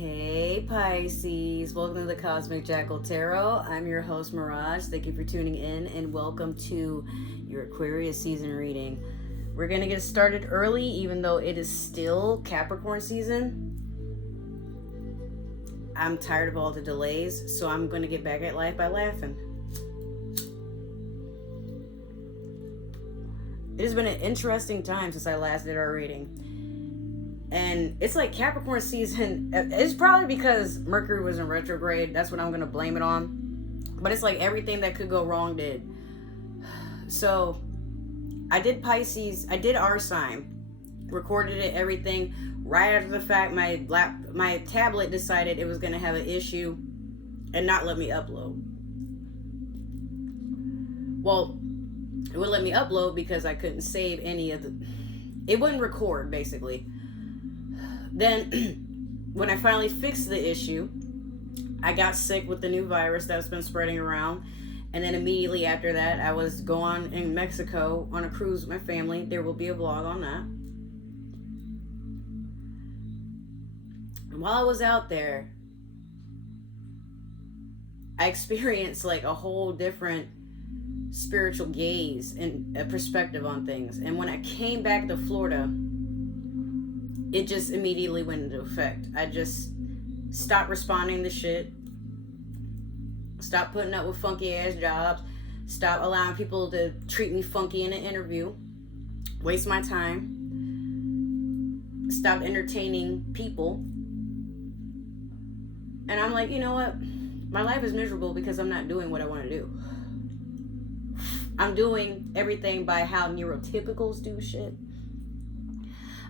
Hey Pisces, welcome to the Cosmic Jackal Tarot. I'm your host Mirage. Thank you for tuning in and welcome to your Aquarius season reading. We're going to get started early even though it is still Capricorn season. I'm tired of all the delays, so I'm going to get back at life by laughing. It has been an interesting time since I last did our reading. And it's like Capricorn season, it's probably because Mercury was in retrograde. That's what I'm going to blame it on. But it's like everything that could go wrong did. So I did Pisces, I did our sign, recorded it, everything. Right after the fact, my tablet decided it was going to have an issue and not let me upload. Well, it wouldn't let me upload because I couldn't save any of the... It wouldn't record, basically. Then, when I finally fixed the issue, I got sick with the new virus that's been spreading around. And then immediately after that, I was going in Mexico on a cruise with my family. There will be a vlog on that. And while I was out there, I experienced like a whole different spiritual gaze and a perspective on things. And when I came back to Florida, it just immediately went into effect. I just stopped responding to shit. Stopped putting up with funky ass jobs. Stopped allowing people to treat me funky in an interview. Waste my time. Stopped entertaining people. And I'm like, you know what? My life is miserable because I'm not doing what I want to do. I'm doing everything by how neurotypicals do shit.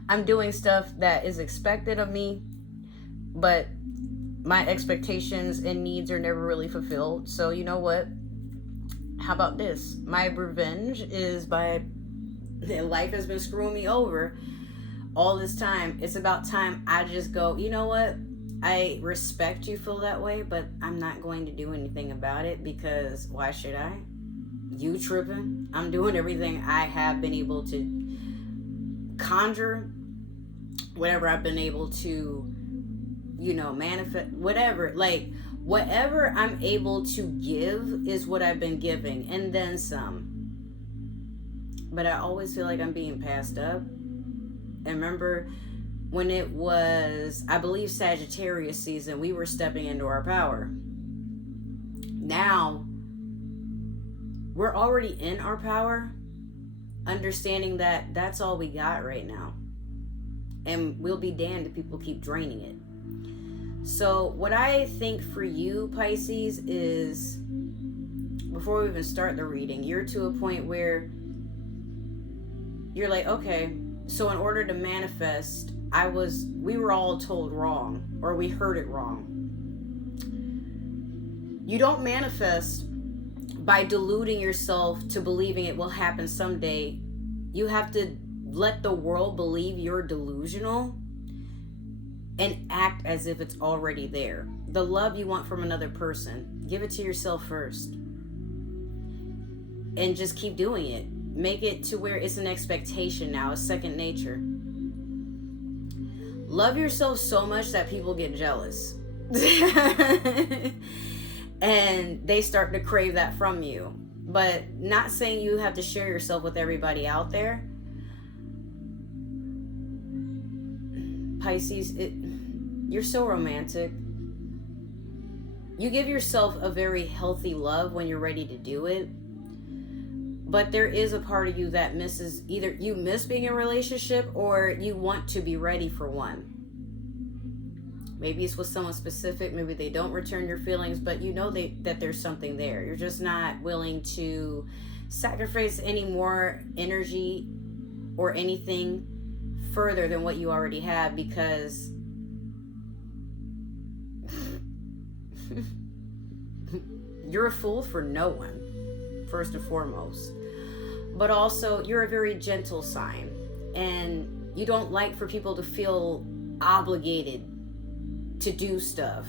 I'm doing stuff that is expected of me, but my expectations and needs are never really fulfilled. So you know what? How about this? My revenge is by... Life has been screwing me over all this time. It's about time I just go, you know what? I respect you feel that way, but I'm not going to do anything about it because why should I? You tripping? I'm doing everything I have been able to conjure, whatever I've been able to, manifest, whatever. Like, whatever I'm able to give is what I've been giving, and then some. But I always feel like I'm being passed up. And remember when it was, I believe, Sagittarius season, we were stepping into our power. Now, we're already in our power, understanding that that's all we got right now. And we'll be damned if people keep draining it. So what I think for you, Pisces, is before we even start the reading, you're to a point where you're like, okay, so in order to manifest, we were all told wrong, or we heard it wrong. You don't manifest by deluding yourself to believing it will happen someday. You have to let the world believe you're delusional and act as if it's already there. The love you want from another person, give it to yourself first. And just keep doing it. Make it to where it's an expectation now, it's second nature. Love yourself so much that people get jealous. And they start to crave that from you. But not saying you have to share yourself with everybody out there. Pisces, you're so romantic. You give yourself a very healthy love when you're ready to do it. But there is a part of you that misses, either you miss being in a relationship or you want to be ready for one. Maybe it's with someone specific. Maybe they don't return your feelings, but you know that there's something there. You're just not willing to sacrifice any more energy or anything further than what you already have because you're a fool for no one, first and foremost. But also, you're a very gentle sign, and you don't like for people to feel obligated to do stuff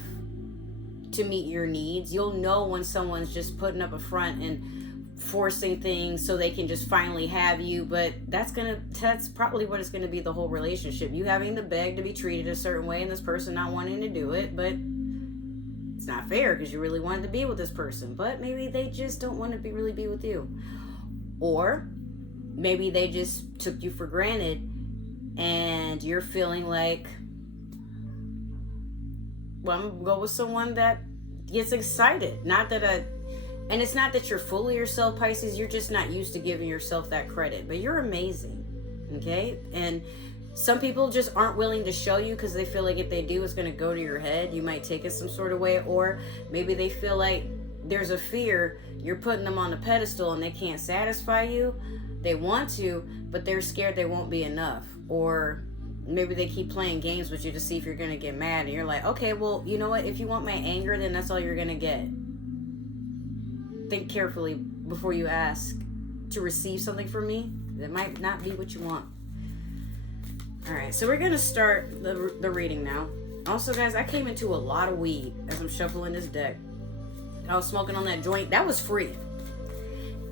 to meet your needs. You'll know when someone's just putting up a front and forcing things so they can just finally have you, but that's probably what it's gonna be, the whole relationship. You having to beg to be treated a certain way and this person not wanting to do it, but it's not fair because you really wanted to be with this person, but maybe they just don't want to really be with you. Or maybe they just took you for granted and you're feeling like, well, I'm gonna go with someone that gets excited. And it's not that you're full of yourself, Pisces, you're just not used to giving yourself that credit, but you're amazing, okay? And some people just aren't willing to show you because they feel like if they do, it's going to go to your head. You might take it some sort of way, or maybe they feel like there's a fear you're putting them on a pedestal and they can't satisfy you. They want to, but they're scared they won't be enough. Or maybe they keep playing games with you to see if you're going to get mad, and you're like, okay, well, you know what? If you want my anger, then that's all you're going to get. Think carefully before you ask to receive something from me that might not be what you want. All right, so we're going to start the reading now. Also, guys, I came into a lot of weed as I'm shuffling this deck. I was smoking on that joint. That was free.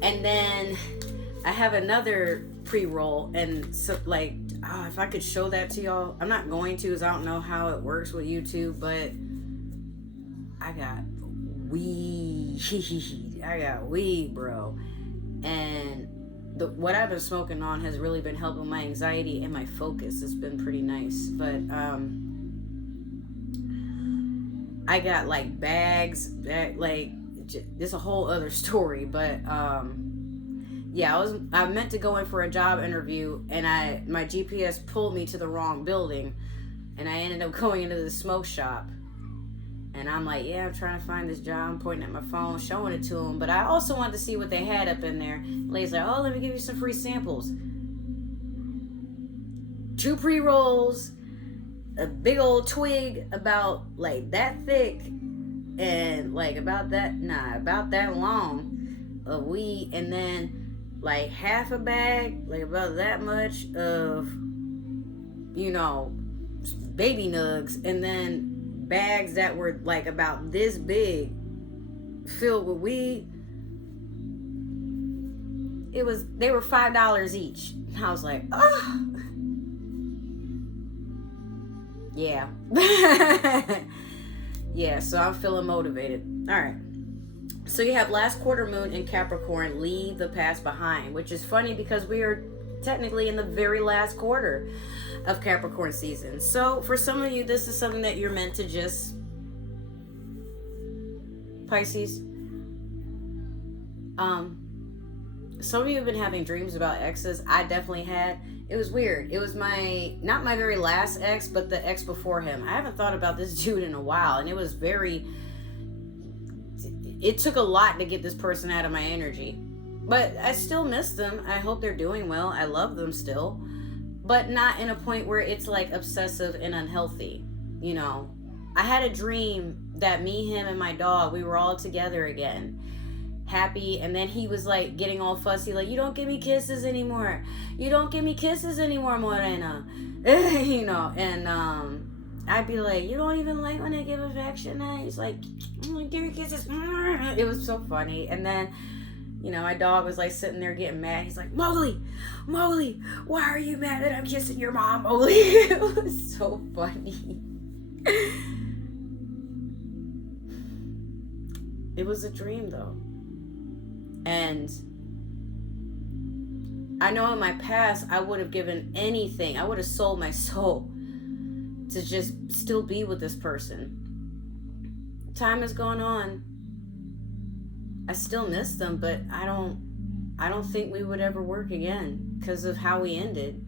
And then I have another pre-roll, and so, like, if I could show that to y'all. I'm not going to, because I don't know how it works with YouTube, but I got weed. I got weed, bro. And what I've been smoking on has really been helping my anxiety and my focus. It's been pretty nice. But I got like bags, like it's a whole other story. But yeah, I meant to go in for a job interview, and my GPS pulled me to the wrong building, and I ended up going into the smoke shop. And I'm like, yeah, I'm trying to find this job. I'm pointing at my phone, showing it to them. But I also wanted to see what they had up in there. Lady's like, oh, let me give you some free samples. 2 pre-rolls, a big old twig about like that thick, and like about that long of weed. And then like half a bag, like about that much of, baby nugs. And then bags that were like about this big filled with weed. They were $5 each. And I was like, oh yeah. Yeah, so I'm feeling motivated. All right, so you have last quarter moon in Capricorn, leave the past behind, which is funny because we are technically in the very last quarter of Capricorn season. So for some of you, this is something that you're meant to just, Pisces, some of you have been having dreams about exes. I definitely had. It was weird. It was not my very last ex, but the ex before him. I haven't thought about this dude in a while, and it took a lot to get this person out of my energy. But I still miss them. I hope they're doing well. I love them still. But not in a point where it's like obsessive and unhealthy. I had a dream that me, him, and my dog, we were all together again. Happy. And then he was like getting all fussy. Like, you don't give me kisses anymore. You don't give me kisses anymore, Morena. And I'd be like, you don't even like when I give affection? And he's like, I'm gonna give you kisses. It was so funny. And then my dog was like sitting there getting mad. He's like, Mowgli, why are you mad that I'm kissing your mom, Mowgli? It was so funny. It was a dream though. And I know in my past, I would have given anything. I would have sold my soul to just still be with this person. Time has gone on. I still miss them, but I don't think we would ever work again because of how we ended.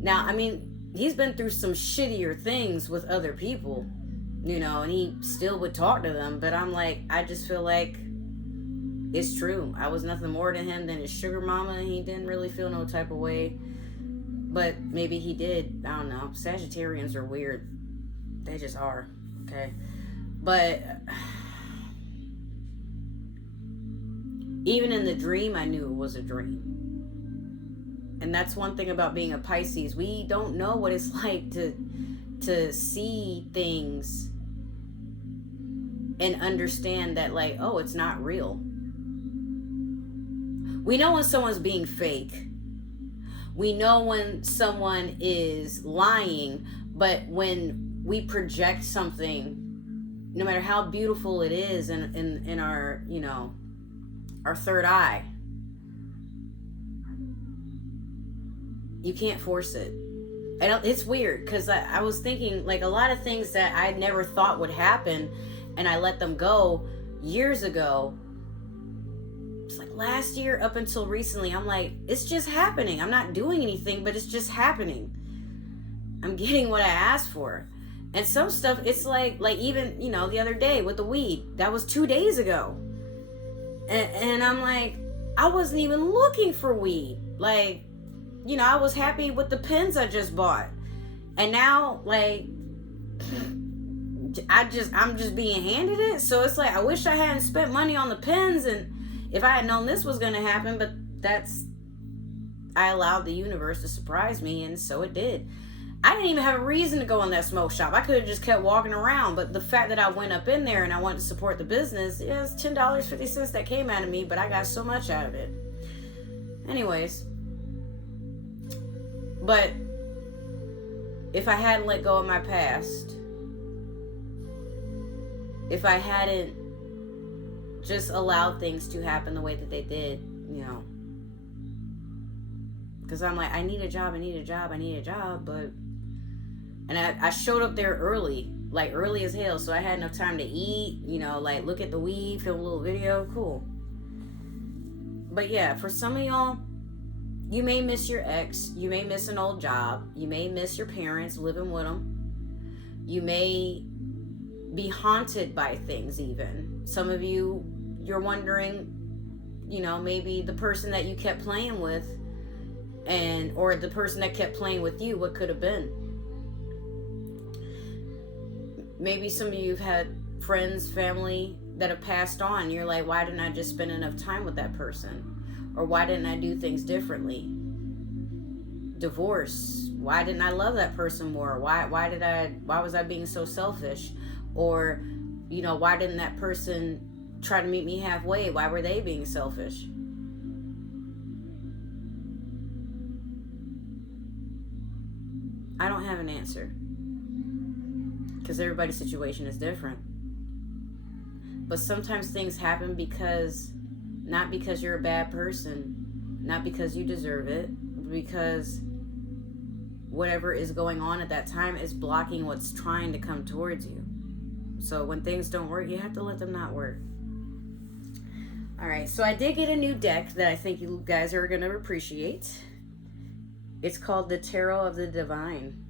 Now, I mean, he's been through some shittier things with other people, and he still would talk to them, but I'm like, I just feel like it's true. I was nothing more to him than his sugar mama, and he didn't really feel no type of way, but maybe he did. I don't know. Sagittarians are weird. They just are, okay? But even in the dream, I knew it was a dream. And that's one thing about being a Pisces. We don't know what it's like to see things and understand that, like, oh, it's not real. We know when someone's being fake. We know when someone is lying, but when we project something, no matter how beautiful it is in our, you know, our third eye, you can't force it. It's weird, because I was thinking, like, a lot of things that I never thought would happen, and I let them go years ago. It's like last year up until recently, I'm like, it's just happening. I'm not doing anything, but it's just happening. I'm getting what I asked for. And some stuff, it's like even, you know, the other day with the weed, that was 2 days ago. And I'm like, I wasn't even looking for weed. Like, you know, I was happy with the pens I just bought. And now, like, I'm just being handed it. So it's like, I wish I hadn't spent money on the pens, and if I had known this was going to happen, but I allowed the universe to surprise me, and so it did. I didn't even have a reason to go in that smoke shop. I could have just kept walking around, but the fact that I went up in there and I wanted to support the business, yeah, it's $10.50 that came out of me, but I got so much out of it. Anyways, but if I hadn't let go of my past, if I hadn't just allowed things to happen the way that they did, you know, because I'm like, I need a job, but, and I showed up there early, like early as hell, so I had enough time to eat, you know, like look at the weed, film a little video, cool. But yeah, for some of y'all, you may miss your ex, you may miss an old job, you may miss your parents living with them, you may be haunted by things even. Some of you, you're wondering, you know, maybe the person that you kept playing with, or the person that kept playing with you, what could have been. Maybe some of you have had friends, family that have passed on. You're like, why didn't I just spend enough time with that person? Or why didn't I do things differently? Divorce. Why didn't I love that person more? Why was I being so selfish? Or, you know, why didn't that person try to meet me halfway? Why were they being selfish? I don't have an answer, because everybody's situation is different. But sometimes things happen not because you're a bad person, not because you deserve it, because whatever is going on at that time is blocking what's trying to come towards you. So when things don't work, you have to let them not work. All right, so I did get a new deck that I think you guys are going to appreciate. It's called the Tarot of the Divine.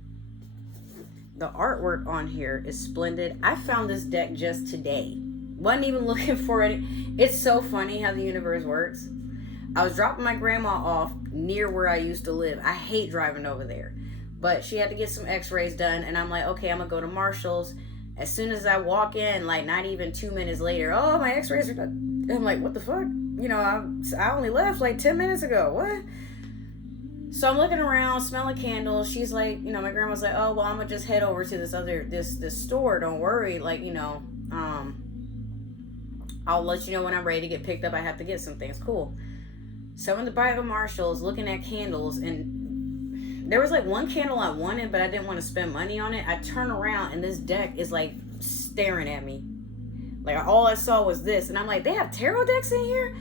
The artwork on here is splendid. I found this deck just today. Wasn't even looking for it. It's so funny how the universe works. I was dropping my grandma off near where I used to live. I hate driving over there. But she had to get some x-rays done, and I'm like, okay, I'm going to go to Marshall's. As soon as I walk in, like not even 2 minutes later, oh, my x-rays are done. I'm like, what the fuck? You know, I only left like 10 minutes ago. What? So I'm looking around, smelling candles. She's like, you know, my grandma's like, oh, well, I'm going to just head over to this store. Don't worry. Like, you know, I'll let you know when I'm ready to get picked up. I have to get some things. Cool. So I'm in the private Marshall's looking at candles, and there was like one candle I wanted, but I didn't want to spend money on it. I turn around and this deck is like staring at me. Like all I saw was this, and I'm like, they have tarot decks in here?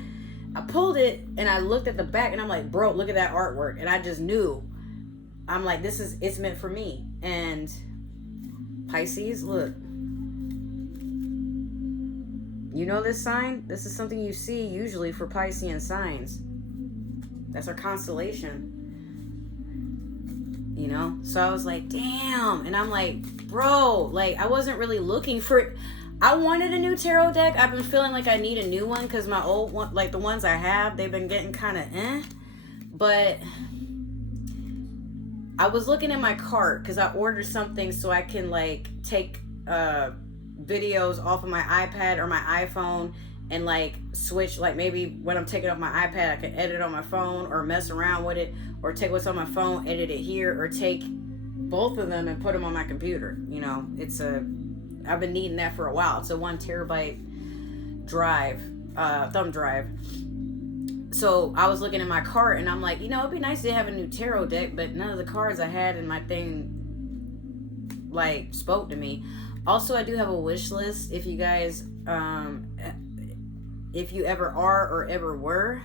I pulled it and I looked at the back and I'm like, bro, look at that artwork. And I just knew. I'm like, it's meant for me. And Pisces, look. You know this sign? This is something you see usually for Piscean signs. That's our constellation. You know? So I was like, damn. And I'm like, bro, like I wasn't really looking for it. I wanted a new tarot deck. I've been feeling like I need a new one because my old one, like the ones I have, they've been getting kind of But I was looking in my cart because I ordered something so I can like take videos off of my iPad or my iPhone and like switch, like maybe when I'm taking off my iPad I can edit on my phone or mess around with it, or take what's on my phone, edit it here, or take both of them and put them on my computer. You know, I've been needing that for a while. It's a 1 terabyte drive, thumb drive. So I was looking at my cart and I'm like, it'd be nice to have a new tarot deck, but none of the cards I had in my thing like spoke to me. Also, I do have a wish list. If you guys, if you ever are or ever were,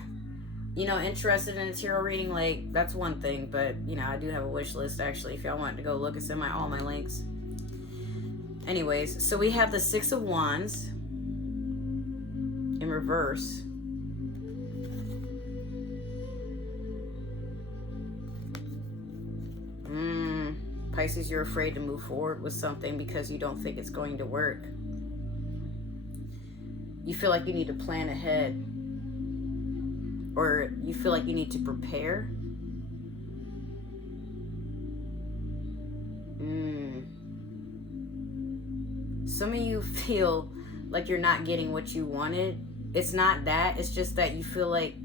interested in a tarot reading, like that's one thing. But I do have a wish list actually. If y'all want to go look, it's in all my links. Anyways, so we have the Six of Wands in reverse. Pisces, you're afraid to move forward with something because you don't think it's going to work. You feel like you need to plan ahead, or you feel like you need to prepare. Some of you feel like you're not getting what you wanted. It's not that. It's just that you feel like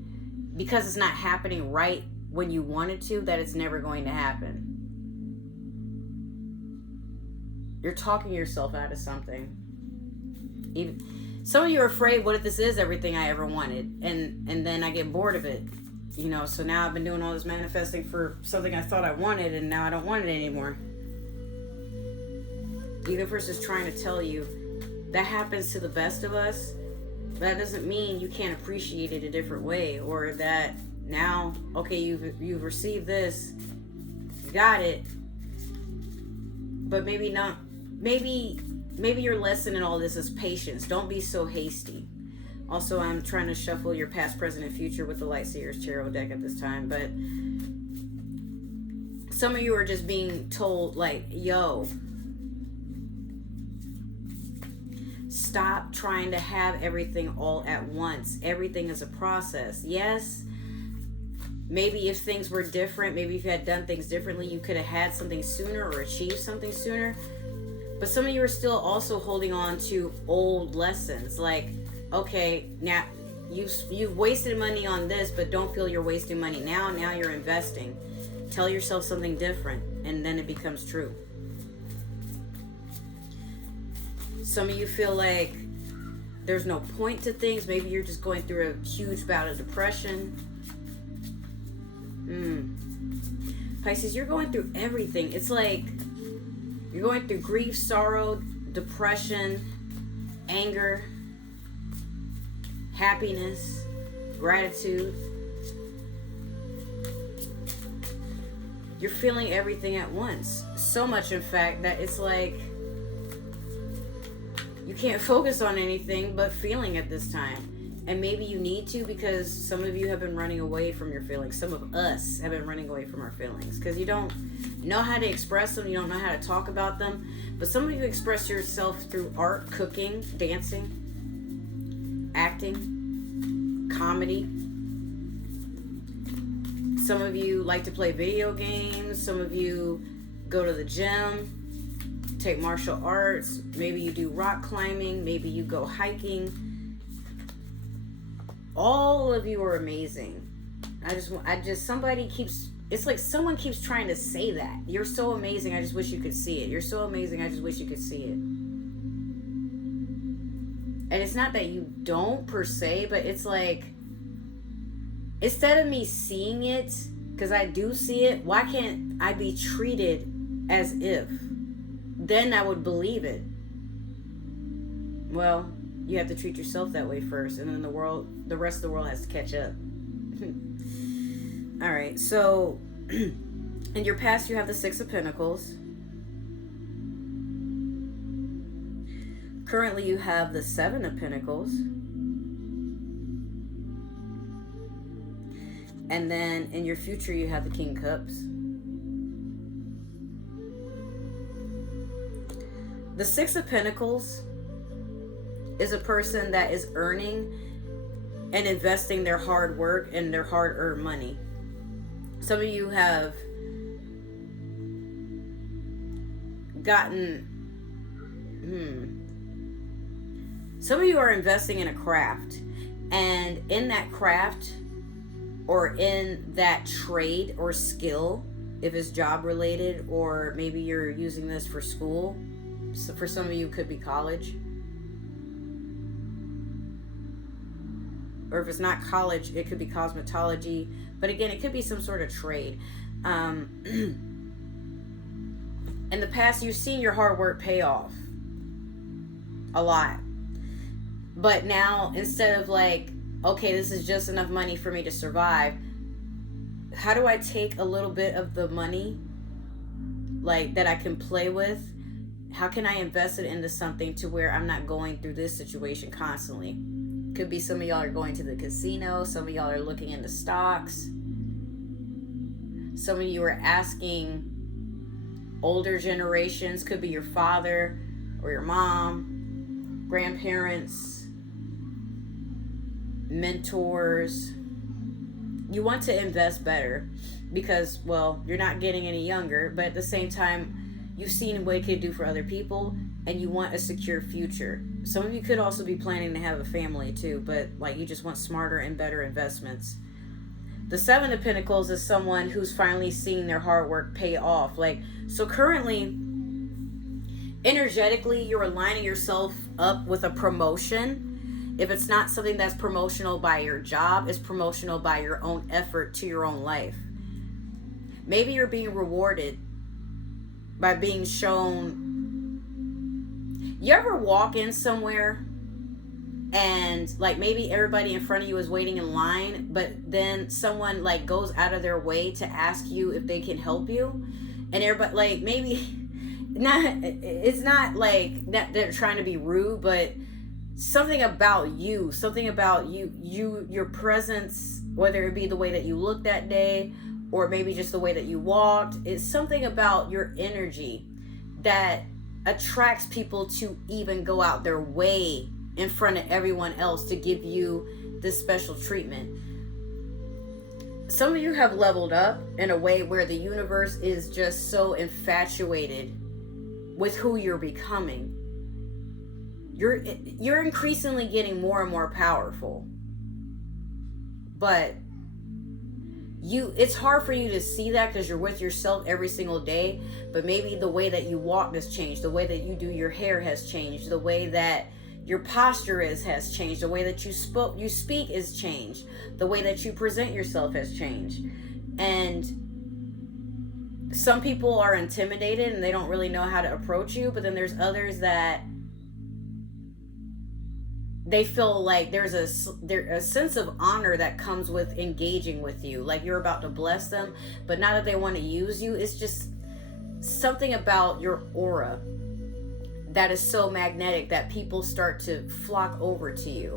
because it's not happening right when you want it to, that it's never going to happen. You're talking yourself out of something. Some of you are afraid, what if this is everything I ever wanted? And then I get bored of it. So now I've been doing all this manifesting for something I thought I wanted, and now I don't want it anymore. The universe is trying to tell you that happens to the best of us. But that doesn't mean you can't appreciate it a different way, or that now, okay, you've received this, you got it, but maybe not. Maybe your lesson in all this is patience. Don't be so hasty. Also, I'm trying to shuffle your past, present, and future with the Light Seers Tarot deck at this time. But some of you are just being told, like, yo, stop trying to have everything all at once. Everything is a process. Yes, maybe if things were different, maybe if you had done things differently, you could have had something sooner or achieved something sooner. But some of you are still also holding on to old lessons. Like, okay, now you've wasted money on this, but don't feel you're wasting money now. Now you're investing. Tell yourself something different, and then it becomes true. Some of you feel like there's no point to things. Maybe you're just going through a huge bout of depression. Pisces, you're going through everything. It's like you're going through grief, sorrow, depression, anger, happiness, gratitude. You're feeling everything at once. So much, in fact, that it's like you can't focus on anything but feeling at this time. And maybe you need to, because some of you have been running away from your feelings. Some of us have been running away from our feelings because you don't know how to express them. You don't know how to talk about them. But some of you express yourself through art, cooking, dancing, acting, comedy. Some of you like to play video games. Some of you go to the gym, take martial arts. Maybe you do rock climbing. Maybe you go hiking. All of you are amazing. Somebody keeps, it's like someone keeps trying to say that. You're so amazing, I just wish you could see it. You're so amazing, I just wish you could see it. And it's not that you don't per se, but it's like, instead of me seeing it, because I do see it, why can't I be treated as if? Then I would believe it. Well, you have to treat yourself that way first, and then the rest of the world has to catch up. All right, so in your past, you have the Six of Pentacles. Currently, you have the Seven of Pentacles. And then in your future, you have the King of Cups. The Six of Pentacles is a person that is earning and investing their hard work and their hard-earned money. Some of you have gotten... Some of you are investing in a craft. And in that craft, or in that trade or skill, if it's job related, or maybe you're using this for school. So for some of you, it could be college. or if it's not college, it could be cosmetology. But again, it could be some sort of trade. In the past, you've seen your hard work pay off a lot. But now, instead of like, okay, this is just enough money for me to survive, how do I take a little bit of the money like that I can play with? How can I invest it into something to where I'm not going through this situation constantly? Could be some of y'all are going to the casino. Some of y'all are looking into stocks. Some of you are asking older generations, could be your father or your mom, grandparents, mentors. You want to invest better because, well, you're not getting any younger, but at the same time, you've seen what it could do for other people and you want a secure future. Some of you could also be planning to have a family too, but like you just want smarter and better investments. The Seven of Pentacles is someone who's finally seeing their hard work pay off. Like, so currently, energetically, you're aligning yourself up with a promotion. If it's not something that's promotional by your job, it's promotional by your own effort to your own life. Maybe you're being rewarded by being shown. You ever walk in somewhere and like maybe everybody in front of you is waiting in line, but then someone like goes out of their way to ask you if they can help you, and everybody like maybe not, it's not like that they're trying to be rude, but something about you, your presence, whether it be the way that you look that day or maybe just the way that you walked, it's something about your energy that attracts people to even go out their way in front of everyone else to give you this special treatment. Some of you have leveled up in a way where the universe is just so infatuated with who you're becoming. You're increasingly getting more and more powerful. But it's hard for you to see that because you're with yourself every single day, but maybe the way that you walk has changed, the way that you do your hair has changed, the way that your posture has changed, the way that you speak is changed, the way that you present yourself has changed. And some people are intimidated and they don't really know how to approach you, but then there's others that they feel like there's a sense of honor that comes with engaging with you, like you're about to bless them, but not that they want to use you. It's just something about your aura that is so magnetic that people start to flock over to you.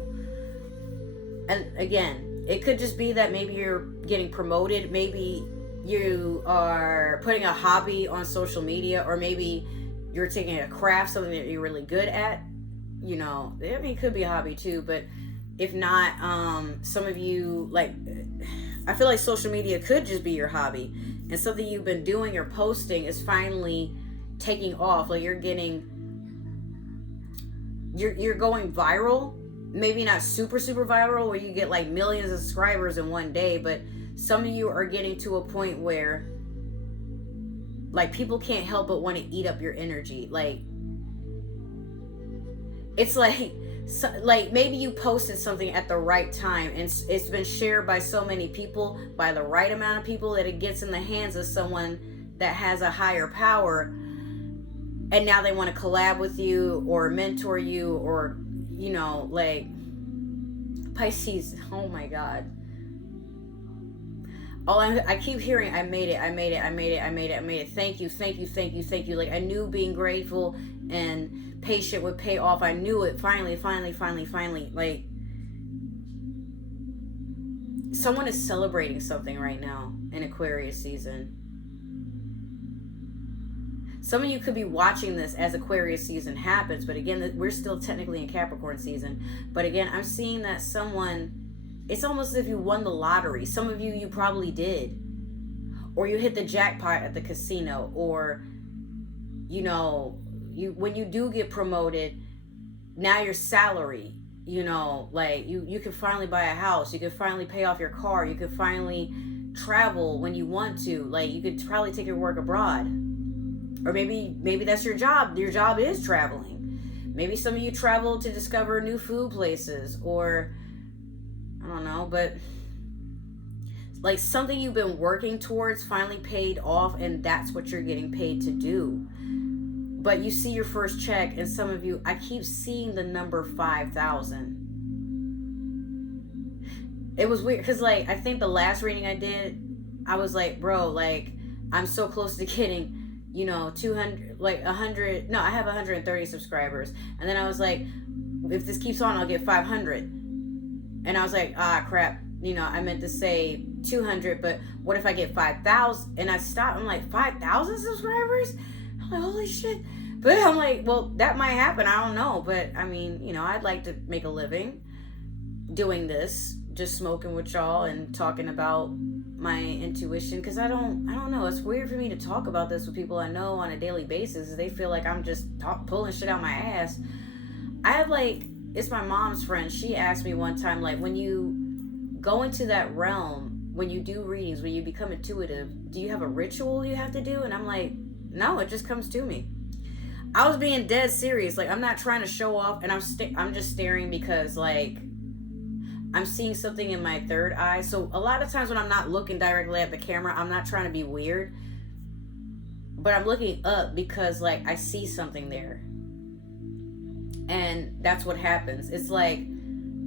And again, it could just be that maybe you're getting promoted, maybe you are putting a hobby on social media, or maybe you're taking a craft, something that you're really good at. You know, I mean, it could be a hobby too, but if not, some of you, like, I feel like social media could just be your hobby, and something you've been doing or posting is finally taking off. Like you're going viral, maybe not super viral where you get like millions of subscribers in one day, but some of you are getting to a point where like people can't help but want to eat up your energy. Like it's like maybe you posted something at the right time and it's been shared by so many people, by the right amount of people, that it gets in the hands of someone that has a higher power, and now they want to collab with you or mentor you, or you know, like Pisces. Oh my God. I keep hearing I made it. Thank you. Like I knew being grateful and patient would pay off. I knew it. Finally. Like someone is celebrating something right now in Aquarius season. Some of you could be watching this as Aquarius season happens, but again, we're still technically in Capricorn season. But again, I'm seeing that someone, it's almost as if you won the lottery. Some of you probably did. Or you hit the jackpot at the casino, or, you know, when you do get promoted, now your salary, you know, like you can finally buy a house, you can finally pay off your car, you can finally travel when you want to, like you could probably take your work abroad. Or maybe that's your job. Your job is traveling. Maybe some of you travel to discover new food places, or I don't know, but like something you've been working towards finally paid off, and that's what you're getting paid to do. But you see your first check, and some of you, I keep seeing the number 5,000. It was weird because, like, I think the last reading I did, I was like, bro, like, I'm so close to getting, 200, like 100. No, I have 130 subscribers. And then I was like, if this keeps on, I'll get 500. And I was like, crap. I meant to say 200, but what if I get 5,000? And I stopped. I'm like, 5,000 subscribers? I'm like, holy shit. But I'm like, well, that might happen. I don't know. But I mean, I'd like to make a living doing this, just smoking with y'all and talking about my intuition. Because I don't know. It's weird for me to talk about this with people I know on a daily basis. They feel like I'm just pulling shit out my ass. I have it's my mom's friend. She asked me one time, like, when you go into that realm, when you do readings, when you become intuitive, do you have a ritual you have to do? And I'm like, no, it just comes to me. I was being dead serious. Like, I'm not trying to show off, and I'm just staring because, like, I'm seeing something in my third eye. So a lot of times when I'm not looking directly at the camera, I'm not trying to be weird, but I'm looking up because, like, I see something there. And that's what happens. It's like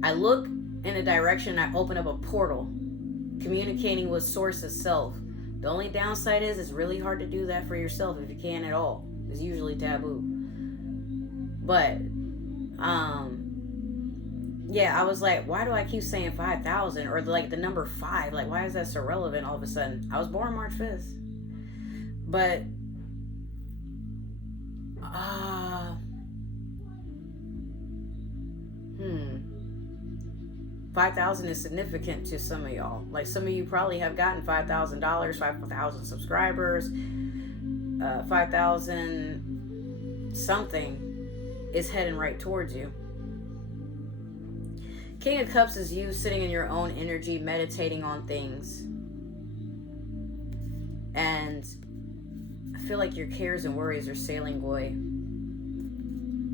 I look in a direction, I open up a portal, communicating with source itself. The only downside is it's really hard to do that for yourself if you can at all. It's usually taboo. But yeah, I was like, why do I keep saying 5,000 or like the number 5? Like, why is that so relevant all of a sudden? I was born March 5th. But 5,000 is significant to some of y'all. Like, some of you probably have gotten $5,000, 5,000 subscribers, 5,000 something is heading right towards you. King of Cups is you sitting in your own energy, meditating on things. And I feel like your cares and worries are sailing away.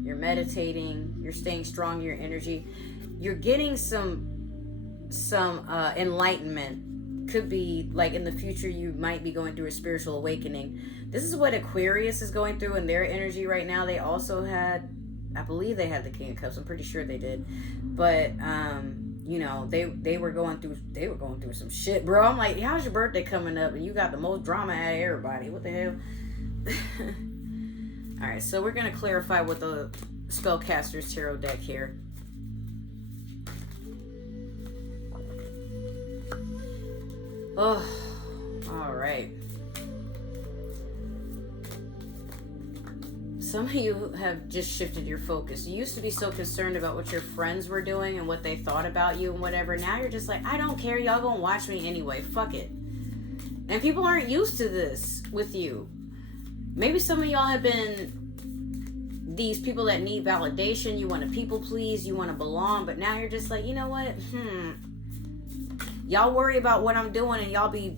You're meditating, you're staying strong in your energy. You're getting some enlightenment. Could be like in the future you might be going through a spiritual awakening. This is what Aquarius is going through in their energy right now. They also had, I believe they had the King of Cups. I'm pretty sure they did. But they were going through some shit, bro. I'm like, how's your birthday coming up? And you got the most drama out of everybody. What the hell? All right, so we're gonna clarify with the Spellcaster's Tarot deck here. Oh, all right. Some of you have just shifted your focus. You used to be so concerned about what your friends were doing and what they thought about you and whatever. Now you're just like, I don't care. Y'all gonna watch me anyway. Fuck it. And people aren't used to this with you. Maybe some of y'all have been these people that need validation. You want to people please. You want to belong. But now you're just like, you know what? Y'all worry about what I'm doing and y'all be,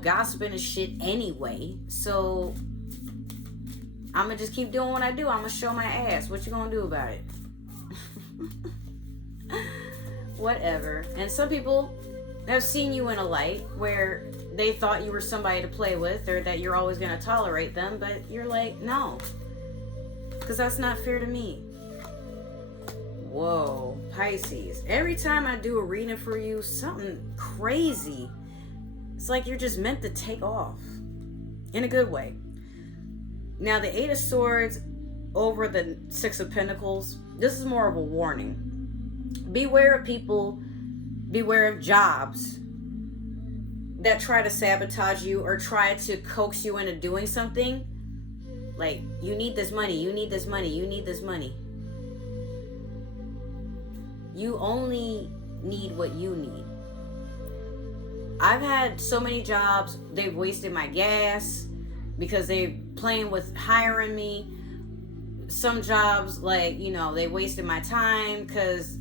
gossiping and shit anyway. So I'm going to just keep doing what I do. I'm going to show my ass. What you going to do about it? Whatever. And some people have seen you in a light where they thought you were somebody to play with or that you're always going to tolerate them. But you're like, no. Because that's not fair to me. Whoa, Pisces. Every time I do a reading for you, something crazy. It's like you're just meant to take off. In a good way. Now, the 8 of Swords over the 6 of Pentacles, this is more of a warning. Beware of people, beware of jobs that try to sabotage you or try to coax you into doing something. Like, you need this money, you need this money, you need this money. You only need what you need. I've had so many jobs, they've wasted my gas because they're playing with hiring me. Some jobs, like, they wasted my time because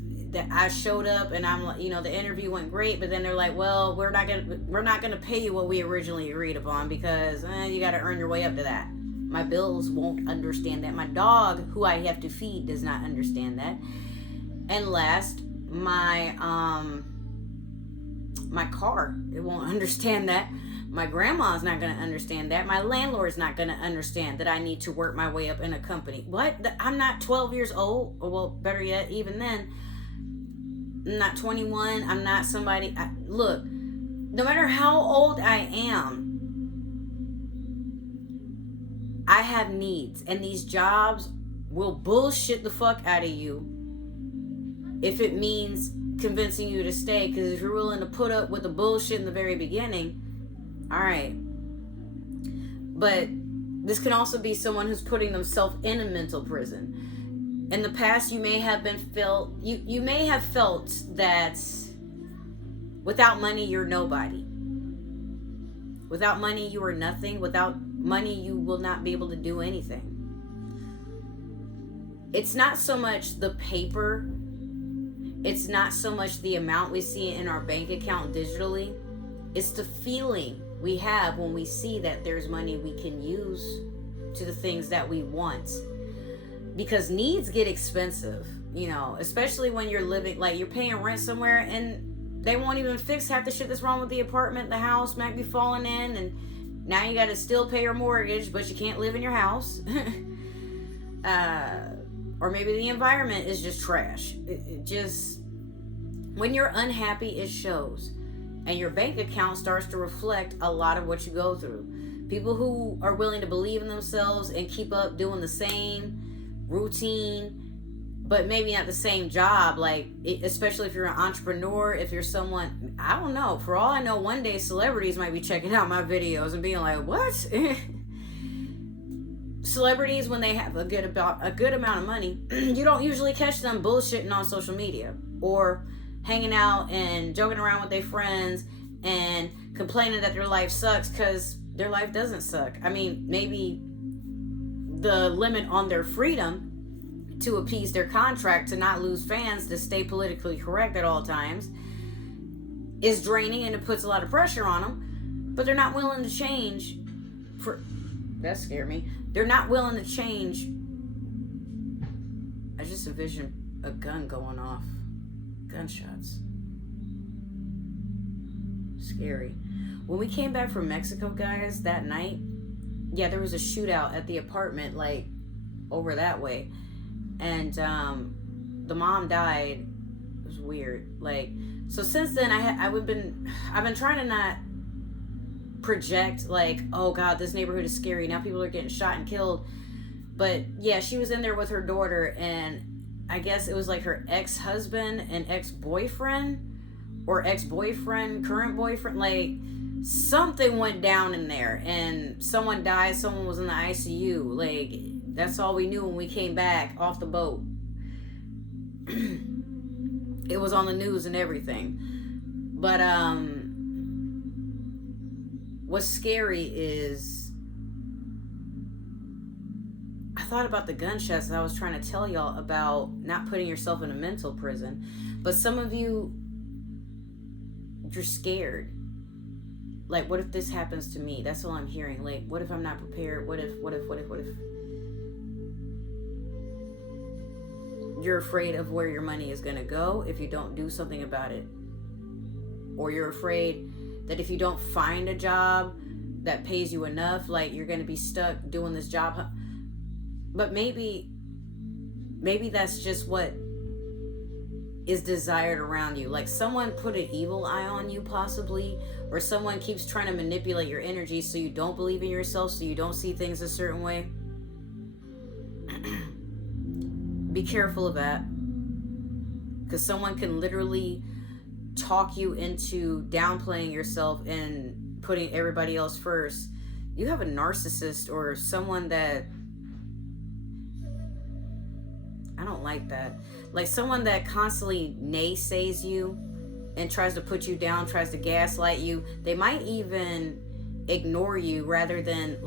I showed up and I'm like, the interview went great, but then they're like, well, we're not gonna pay you what we originally agreed upon because you got to earn your way up to that. My bills won't understand that. My dog, who I have to feed, does not understand that. And last, my My car, it won't understand that. My grandma's not going to understand that. My landlord's not going to understand that I need to work my way up in a company. What? I'm not 12 years old. Or, well, better yet, even then, I'm not 21. I'm not somebody. Look, no matter how old I am, I have needs. And these jobs will bullshit the fuck out of you if it means convincing you to stay. Because if you're willing to put up with the bullshit in the very beginning, all right. But this can also be someone who's putting themselves in a mental prison. In the past, you may have you may have felt that without money, you're nobody. Without money, you are nothing. Without money, you will not be able to do anything. It's not so much the paper. It's not so much the amount we see in our bank account digitally. It's the feeling we have when we see that there's money we can use to the things that we want. Because needs get expensive, especially when you're living, like you're paying rent somewhere and they won't even fix half the shit that's wrong with the apartment. The house might be falling in and now you got to still pay your mortgage, but you can't live in your house. Or maybe the environment is just trash. It just, when you're unhappy, it shows. And your bank account starts to reflect a lot of what you go through. People who are willing to believe in themselves and keep up doing the same routine, but maybe not the same job, especially if you're an entrepreneur, if you're someone, I don't know. For all I know, one day celebrities might be checking out my videos and being like, what? Celebrities, when they have a good amount of money, you don't usually catch them bullshitting on social media or hanging out and joking around with their friends and complaining that their life sucks, because their life doesn't suck. I mean, maybe the limit on their freedom to appease their contract to not lose fans, to stay politically correct at all times, is draining and it puts a lot of pressure on them, but they're not willing to change. That scared me. They're not willing to change. I just envisioned a gun going off. Gunshots. Scary. When we came back from Mexico, guys, that night, there was a shootout at the apartment, over that way. And the mom died. It was weird. So since then, I've been trying to not project oh God, this neighborhood is scary. Now people are getting shot and killed. But yeah, she was in there with her daughter, and I guess it was her ex-husband and ex-boyfriend, or ex-boyfriend, current boyfriend, something went down in there and someone died, someone was in the ICU. That's all we knew when we came back off the boat. It was on the news and everything. But what's scary is, I thought about the gunshots that I was trying to tell y'all about, not putting yourself in a mental prison. But some of you, you're scared. What if this happens to me? That's all I'm hearing. What if I'm not prepared? What if? You're afraid of where your money is going to go if you don't do something about it. Or you're afraid that if you don't find a job that pays you enough, you're going to be stuck doing this job. But maybe that's just what is desired around you. Someone put an evil eye on you, possibly, or someone keeps trying to manipulate your energy so you don't believe in yourself, so you don't see things a certain way. Be careful of that, because someone can literally talk you into downplaying yourself and putting everybody else first. You have a narcissist or someone that, I don't like that. Someone that constantly naysays you and tries to put you down, tries to gaslight you. They might even ignore you rather than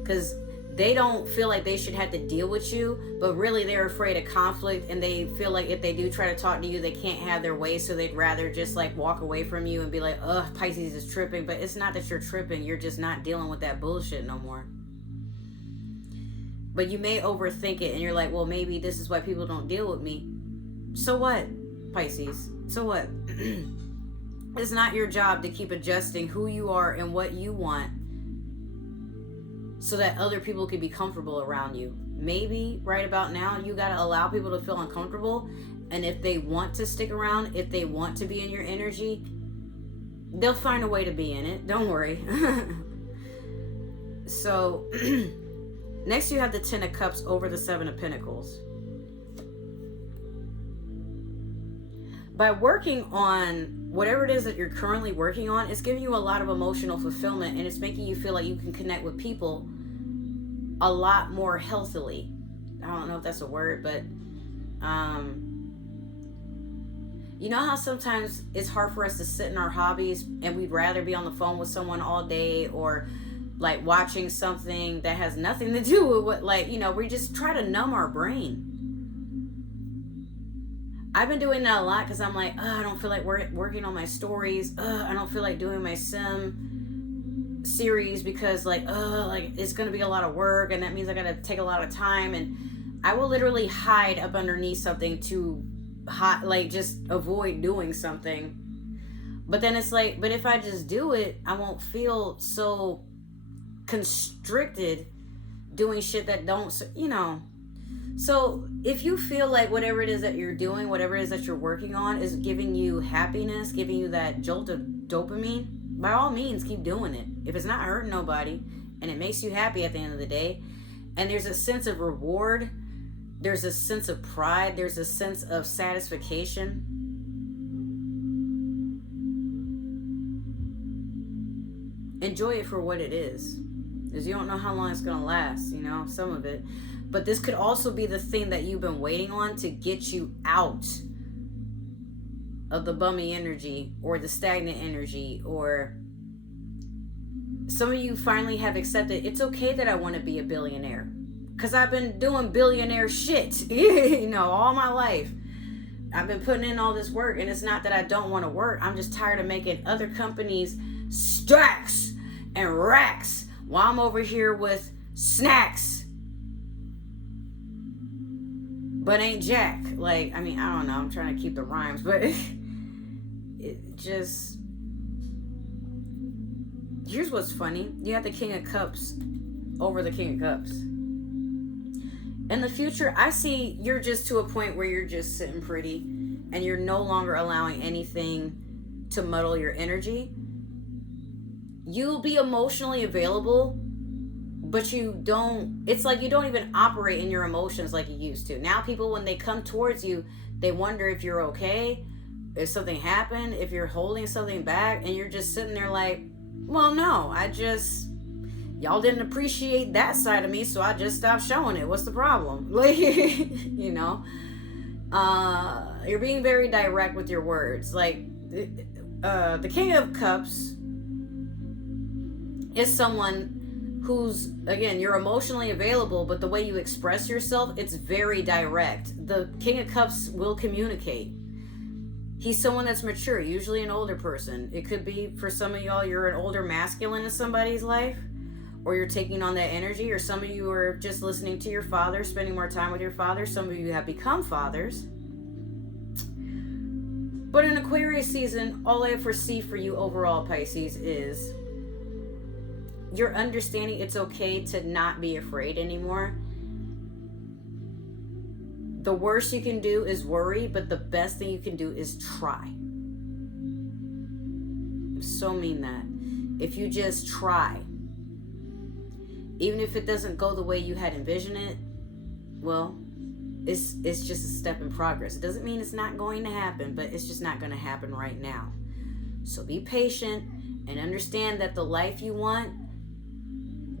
because they don't feel like they should have to deal with you, but really they're afraid of conflict, and they feel like if they do try to talk to you, they can't have their way, so they'd rather just walk away from you and be like, ugh, Pisces is tripping. But it's not that you're tripping, you're just not dealing with that bullshit no more. But you may overthink it and you're like, well, maybe this is why people don't deal with me. So what, Pisces? So what? It's not your job to keep adjusting who you are and what you want so that other people can be comfortable around you. Maybe right about now you got to allow people to feel uncomfortable, and if they want to stick around, if they want to be in your energy, they'll find a way to be in it. Don't worry. So next you have the Ten of Cups over the Seven of Pentacles. By working on whatever it is that you're currently working on, it's giving you a lot of emotional fulfillment, and it's making you feel like you can connect with people a lot more healthily. I don't know if that's a word, but you know how sometimes it's hard for us to sit in our hobbies and we'd rather be on the phone with someone all day, or like watching something that has nothing to do with what, like, you know, we just try to numb our brain. I've been doing that a lot because I'm like, I don't feel like working on my stories. I don't feel like doing my sim series because like it's going to be a lot of work, and that means I got to take a lot of time, and I will literally hide up underneath something to like just avoid doing something. But then it's like, but if I just do it, I won't feel so constricted doing shit that don't, you know. So if you feel like whatever it is that you're doing, whatever it is that you're working on is giving you happiness, giving you that jolt of dopamine, by all means, keep doing it. If it's not hurting nobody and it makes you happy at the end of the day, and there's a sense of reward, there's a sense of pride, there's a sense of satisfaction, enjoy it for what it is. Because you don't know how long it's going to last, you know, some of it. But this could also be the thing that you've been waiting on to get you out of the bummy energy or the stagnant energy, or some of you finally have accepted it's okay that I want to be a billionaire. Because I've been doing billionaire shit, you know, all my life. I've been putting in all this work, and it's not that I don't want to work. I'm just tired of making other companies stacks and racks while I'm over here with snacks, but ain't jack. Like, I mean, I don't know. I'm trying to keep the rhymes, but it just... Here's what's funny. You have the King of Cups over the King of Cups. In the future, I see you're just to a point where you're just sitting pretty and you're no longer allowing anything to muddle your energy. You'll be emotionally available, but you don't, it's like you don't even operate in your emotions like you used to. Now people, when they come towards you, they wonder if you're okay, if something happened, if you're holding something back, and you're just sitting there like, well, no, y'all didn't appreciate that side of me, so I just stopped showing it. What's the problem? Like, you know, you're being very direct with your words. Like, the King of Cups is someone who's, again, you're emotionally available, but the way you express yourself, it's very direct. The King of Cups will communicate. He's someone that's mature, usually an older person. It could be, for some of y'all, you're an older masculine in somebody's life, or you're taking on that energy, or some of you are just listening to your father, spending more time with your father. Some of you have become fathers. But in Aquarius season, all I foresee for you overall, Pisces, is you're understanding it's okay to not be afraid anymore. The worst you can do is worry, but the best thing you can do is try. I so mean that. If you just try, even if it doesn't go the way you had envisioned it, well, it's just a step in progress. It doesn't mean it's not going to happen, but it's just not going to happen right now. So be patient and understand that the life you want,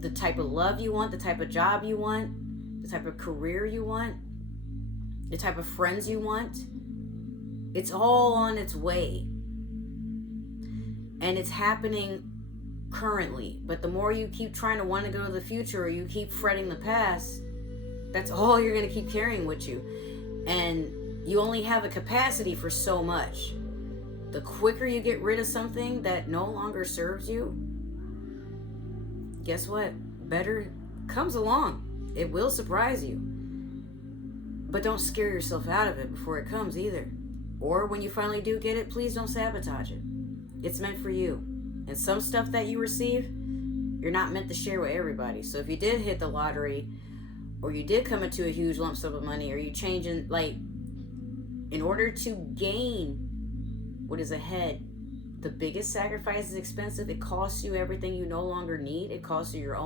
the type of love you want, the type of job you want, the type of career you want, the type of friends you want, it's all on its way. And it's happening currently. But the more you keep trying to want to go to the future, or you keep fretting the past, that's all you're going to keep carrying with you. And you only have a capacity for so much. The quicker you get rid of something that no longer serves you, guess what? Better comes along. It will surprise you. But don't scare yourself out of it before it comes either. Or when you finally do get it, please don't sabotage it. It's meant for you. And some stuff that you receive, you're not meant to share with everybody. So if you did hit the lottery, or you did come into a huge lump sum of money, or you changing, like, in order to gain what is ahead, the biggest sacrifice is expensive. It costs you everything you no longer need. It costs you your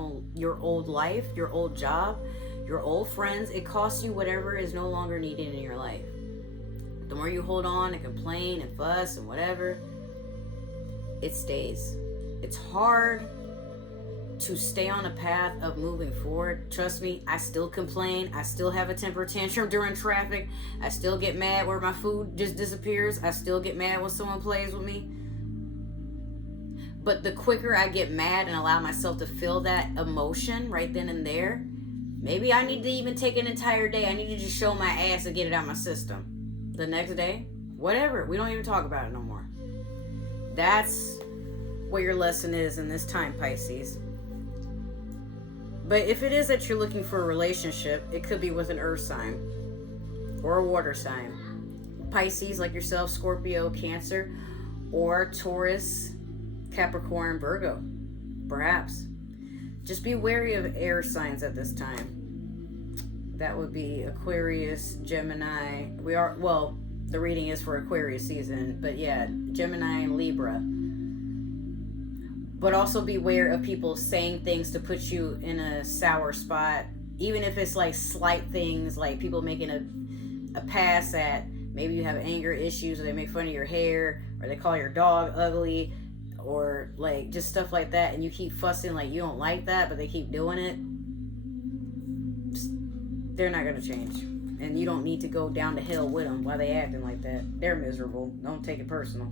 old life, your old job, your old friends. It costs you whatever is no longer needed in your life. The more you hold on and complain and fuss and whatever, it stays. It's hard to stay on a path of moving forward. Trust me, I still complain. I still have a temper tantrum during traffic. I still get mad where my food just disappears. I still get mad when someone plays with me. But the quicker I get mad and allow myself to feel that emotion right then and there, maybe I need to even take an entire day. I need to just show my ass and get it out of my system. The next day, whatever. We don't even talk about it no more. That's what your lesson is in this time, Pisces. But if it is that you're looking for a relationship, it could be with an earth sign or a water sign. Pisces, like yourself, Scorpio, Cancer, or Taurus, Capricorn, Virgo, perhaps. Just be wary of air signs at this time. That would be Aquarius, Gemini. The reading is for Aquarius season, but yeah, Gemini and Libra. But also beware of people saying things to put you in a sour spot, even if it's like slight things, like people making a pass at, maybe you have anger issues, or they make fun of your hair, or they call your dog ugly, or like just stuff like that, and you keep fussing like you don't like that, but they keep doing it. They're not going to change, and you don't need to go down to hell with them. Why they acting like that? They're miserable. Don't take it personal.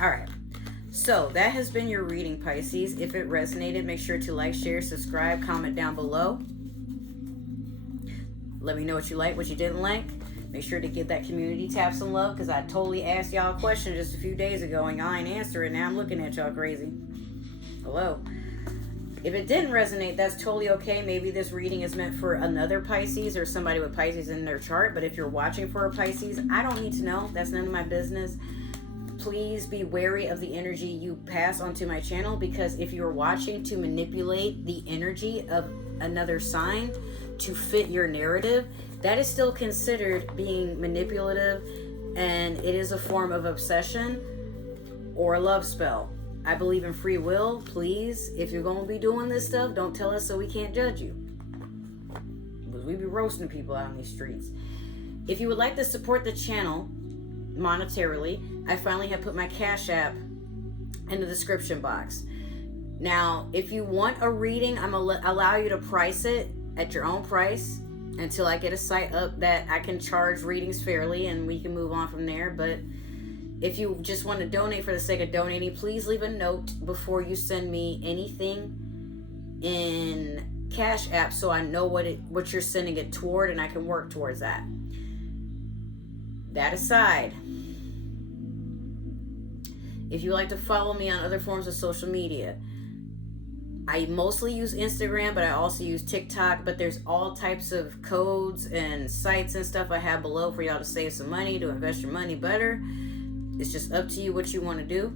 All right, so that has been your reading, Pisces. If it resonated, make sure to like, share, subscribe, comment down below. Let me know what you like, what you didn't like. Make sure to give that community tab some love, because I totally asked y'all a question just a few days ago and y'all ain't answer it. Now I'm looking at y'all crazy. Hello. If it didn't resonate, that's totally okay. Maybe this reading is meant for another Pisces or somebody with Pisces in their chart. But if you're watching for a Pisces, I don't need to know. That's none of my business. Please be wary of the energy you pass onto my channel, because if you're watching to manipulate the energy of another sign to fit your narrative, that is still considered being manipulative, and it is a form of obsession or a love spell. I believe in free will. Please, if you're going to be doing this stuff, don't tell us so we can't judge you, because we be roasting people out on these streets. If you would like to support the channel monetarily, I finally have put my Cash App in the description box. Now, if you want a reading, I'm going to allow you to price it at your own price until I get a site up that I can charge readings fairly, and we can move on from there. But if you just want to donate for the sake of donating, please leave a note before you send me anything in Cash App, so I know what you're sending it toward, and I can work towards that. That aside, if you like to follow me on other forms of social media, I mostly use Instagram, but I also use TikTok. But there's all types of codes and sites and stuff I have below for y'all to save some money, to invest your money better. It's just up to you what you want to do.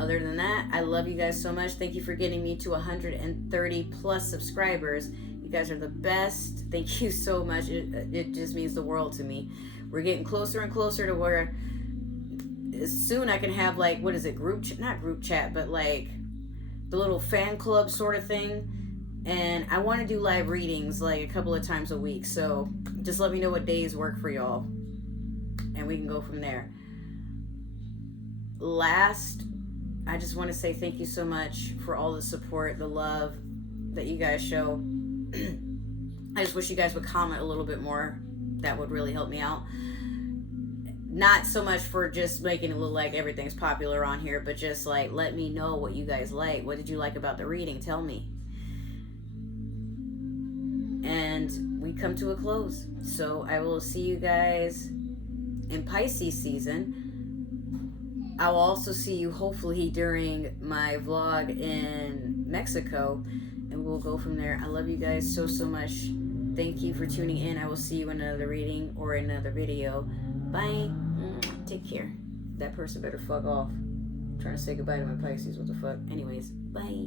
Other than that, I love you guys so much. Thank you for getting me to 130 plus subscribers. You guys are the best. Thank you so much. It just means the world to me. We're getting closer and closer to where soon I can have, like, what is it, not group chat, but like the little fan club sort of thing. And I want to do live readings like a couple of times a week. So just let me know what days work for y'all, and we can go from there. Last, I just want to say thank you so much for all the support, the love that you guys show. I just wish you guys would comment a little bit more. That would really help me out. Not so much for just making it look like everything's popular on here, but just like, let me know what you guys like. What did you like about the reading? Tell me. And we come to a close. So I will see you guys in Pisces season. I will also see you hopefully during my vlog in Mexico, and we'll go from there. I love you guys so much. Thank you for tuning in. I will see you in another reading or another video. Bye. Take care. that person better fuck off. I'm trying to say goodbye to my Pisces. What the fuck? Anyways, bye.